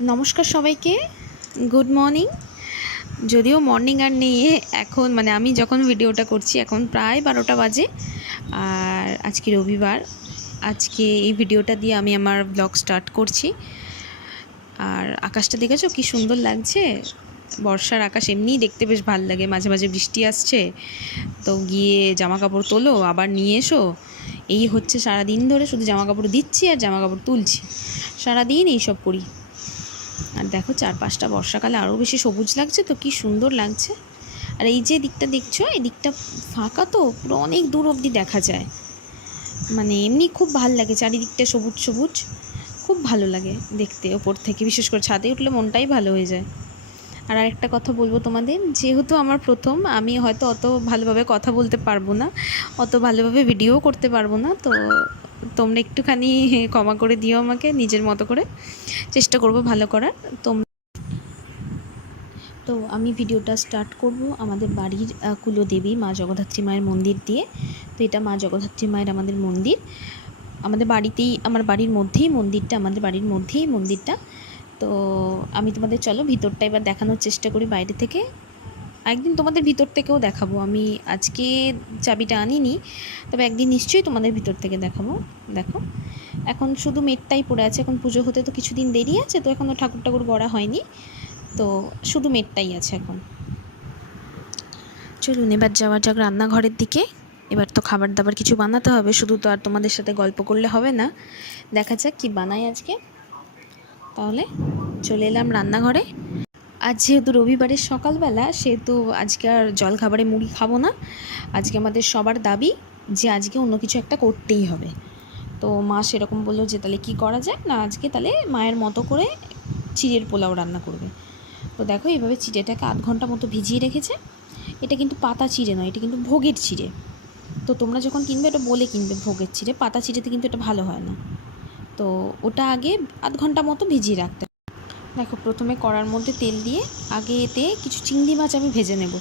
নমস্কার সবাইকে, good morning. যদিও মর্নিং আর নেই এখন, মানে আমি যখন ভিডিওটা করছি এখন প্রায় 12টা বাজে। আর আজকে রবিবার। আজকে এই ভিডিওটা দিয়ে আমি আমার ব্লগ স্টার্ট করছি। আর আকাশটা দেখেছো কি সুন্দর লাগছে। বর্ষার আকাশ এমনিই দেখতে বেশ ভালো লাগে, মাঝে মাঝে বৃষ্টি আসছে, তো গিয়ে জামা কাপড় তোলো আবার নিয়ে এসো। এই হচ্ছে সারাদিন ধরে শুধু জামা কাপড় দিচ্ছি আর জামা কাপড় তুলছি, সারাদিন এইসব করি। আর দেখো চারপাশটা বর্ষাকালে আরও বেশি সবুজ লাগছে, তো কি সুন্দর লাগছে। আর এই যে দিকটা দেখছো, এই দিকটা ফাঁকা, তো পুরো অনেক দূর অবধি দেখা যায়। মানে এমনি খুব ভালো লাগে, চারিদিকটা সবুজ সবুজ, খুব ভালো লাগে দেখতে ওপর থেকে। বিশেষ করে ছাদে উঠলে মনটাই ভালো হয়ে যায়। আর আরেকটা কথা বলবো তোমাদের, যেহেতু আমার প্রথম, আমি হয়তো অত ভালোভাবে কথা বলতে পারবো না, অত ভালোভাবে ভিডিও করতে পারবো না, তো তোমরা একটুখানি ক্ষমা করে দিও আমাকে, নিজের মতো করে চেষ্টা করব ভালো করার। তো আমি ভিডিওটা স্টার্ট করব আমাদের বাড়ির কুলদেবী মা জগদ্ধাত্রী মায়ের মন্দির দিয়ে। তো এটা মা জগদ্ধাত্রী মায়ের আমাদের মন্দির, আমাদের বাড়িতেই, আমার বাড়ির মধ্যেই মন্দিরটা, আমাদের বাড়ির মধ্যেই মন্দিরটা। তো আমি তোমাদের চলো ভিতরটা এবার দেখানোর চেষ্টা করি বাইরে থেকে। একদিন তোমাদের ভিতর থেকেও দেখাবো। আমি আজকে চাবিটা আনিনি, তবে একদিন নিশ্চয়ই তোমাদের ভিতর থেকে দেখাবো। দেখো এখন শুধু মেটটাই পড়ে আছে, এখন পুজো হতে তো কিছুদিন দেরি আছে, তো এখনও ঠাকুর গড়া হয়নি, তো শুধু মেটটাই আছে এখন। চলুন এবার যাওয়া যাক রান্নাঘরের দিকে। এবার তো খাবার দাবার কিছু বানাতে হবে, শুধু তো আর তোমাদের সাথে গল্প করলে হবে না। দেখা যাক কি বানাই আজকে। তাহলে চলে এলাম রান্নাঘরে। আজ যেহেতু রবিবারের সকালবেলা, সেহেতু আজকে আর জলখাবারে মুড়ি খাবো না। আজকে আমাদের সবার দাবি যে আজকে অন্য কিছু একটা করতেই হবে। তো মা সেরকম বললো যে তাহলে কী করা যায় না, আজকে তাহলে মায়ের মতো করে চিড়ের পোলাও রান্না করবে। তো দেখো এইভাবে চিড়েটাকে 8 ঘন্টা মতো ভিজিয়ে রেখেছে। এটা কিন্তু পাতা চিড়ে নয়, এটা কিন্তু ভোগের চিড়ে। তো তোমরা যখন কিনবে এটা বলে কিনবে ভোগের চিড়ে, পাতা চিড়েতে কিন্তু এটা ভালো হয় না। তো ওটা আগে 8 ঘন্টা মতো ভিজিয়ে রাখতে। দেখো প্রথমে কড়ার মধ্যে তেল দিয়ে আগে এতে কিছু চিংড়ি মাছ আমি ভেজে নেব।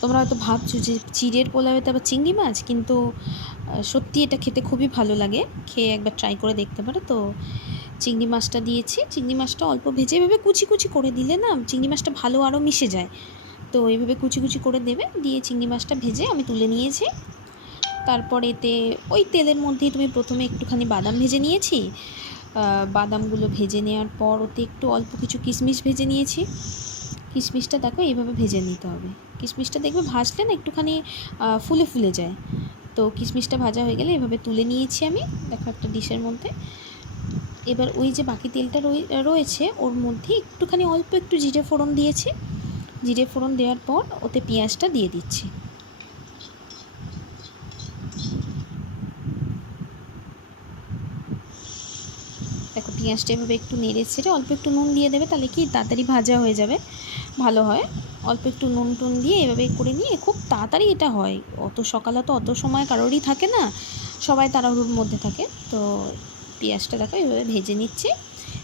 তোমরা হয়তো ভাবছো যে চিড়ের পোলাওতে আবার চিংড়ি মাছ, কিন্তু সত্যি এটা খেতে খুবই ভালো লাগে, খেয়ে একবার ট্রাই করে দেখতে পারো। তো চিংড়ি মাছটা দিয়েছি, চিংড়ি মাছটা অল্প ভেজে এভাবে কুচি কুচি করে দিলে না চিংড়ি মাছটা ভালো আরও মিশে যায়। তো এইভাবে কুচি কুচি করে দেবে, দিয়ে চিংড়ি মাছটা ভেজে আমি তুলে নিয়েছি। তারপর এতে ওই তেলের মধ্যেই তুমি প্রথমে একটুখানি বাদাম ভেজে নিয়েছি, বাদামগুলো ভেজে নেওয়ার পর ওতে একটু অল্প কিছু কিশমিশ ভেজে নিয়েছি। কিশমিশটা দেখো এইভাবে ভেজে নিতে হবে, কিশমিশটা দেখবে ভাজলে না একটুখানি ফুলে ফুলে যায়। তো কিশমিশটা ভাজা হয়ে গেলে এভাবে তুলে নিয়েছি আমি, দেখো একটা ডিশের মধ্যে। এবার ওই যে বাকি তেলটা রয়েছে ওর মধ্যে একটুখানি অল্প একটু জিরে ফোড়ন দিয়েছি। জিরে ফোড়ন দেওয়ার পর ওতে পেঁয়াজটা দিয়ে দিচ্ছি। দেখো পেঁয়াজটা এভাবে একটু নেড়ে ছেড়ে অল্প একটু নুন দিয়ে দেবে, তাহলে কি তাড়াতাড়ি ভাজা হয়ে যাবে, ভালো হয়। অল্প একটু নুন টুন দিয়ে এভাবে করে নিয়ে খুব তাড়াতাড়ি এটা হয়। অত সকালে তো অত সময় কারোরই থাকে না, সবাই তাড়াহুড়োর মধ্যে থাকে। তো পেঁয়াজটা দেখো এভাবে ভেজে নিচ্ছি।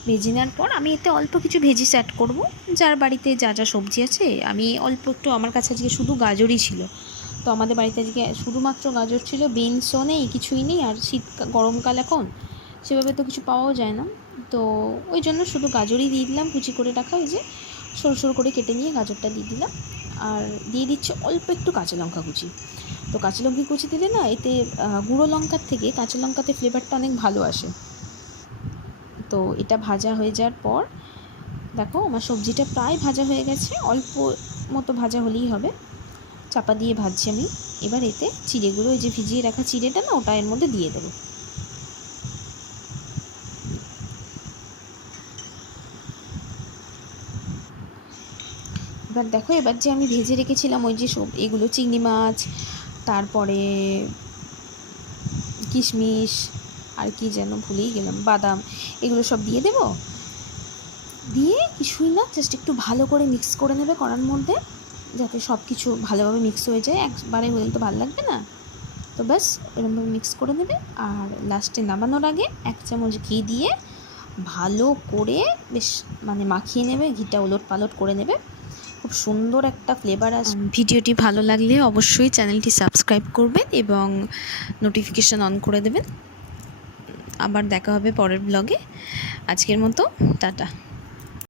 ভেজে নেওয়ার পর আমি এতে অল্প কিছু ভেজিস অ্যাড করব, যার বাড়িতে যা যা সবজি আছে। আমি অল্প একটু, আমার কাছে আজকে শুধু গাজরই ছিল, তো আমাদের বাড়িতে আজকে শুধুমাত্র গাজর ছিল, বিনসও নেই, কিছুই নেই। আর শীত গরমকাল এখন, সেভাবে তো কিছু পাওয়াও যায় না, তো ওই জন্য শুধু গাজরই দিয়ে দিলাম কুচি করে রাখা, ওই যে সরু সরু করে কেটে নিয়ে গাজরটা দিয়ে দিলাম। আর দিয়ে দিচ্ছি অল্প একটু কাঁচা লঙ্কা কুচি। তো কাঁচা লঙ্কা কুচি দিলে না এতে গুঁড়ো লঙ্কার থেকে কাঁচা লঙ্কাতে ফ্লেভারটা অনেক ভালো আসে। তো এটা ভাজা হয়ে যাওয়ার পর দেখো আমার সবজিটা প্রায় ভাজা হয়ে গেছে, অল্প মতো ভাজা হলেই হবে। চাপা দিয়ে ভাজছি আমি। এবার এতে চিড়েগুলো, ওই যে ভিজিয়ে রাখা চিড়েটা না, ওটা এর মধ্যে দিয়ে দেবো। এবার দেখো, এবার যে আমি ভেজে রেখেছিলাম ওই যে সব এগুলো, চিংড়ি মাছ, তারপরে কিশমিশ, আর কি যেন ভুলেই গেলাম, বাদাম, এগুলো সব দিয়ে দেবো। দিয়ে কিছুই না, জাস্ট একটু ভালো করে মিক্স করে নেবে কড়ার মধ্যে, যাতে সব কিছু ভালোভাবে মিক্স হয়ে যায়। একবারে হলে তো ভালো লাগবে না, তো ব্যাস এরকমভাবে মিক্স করে নেবে। আর লাস্টে নামানোর আগে 1 চামচ ঘি দিয়ে ভালো করে বেশ মানে মাখিয়ে নেবে, ঘিটা ওলট পালট করে নেবে, খুব সুন্দর একটা ফ্লেভার আসবে। ভিডিওটি ভালো লাগলে অবশ্যই চ্যানেলটি সাবস্ক্রাইব করবেন এবং নোটিফিকেশান অন করে দেবেন। আবার দেখা হবে পরের ব্লগে। আজকের মতো টাটা।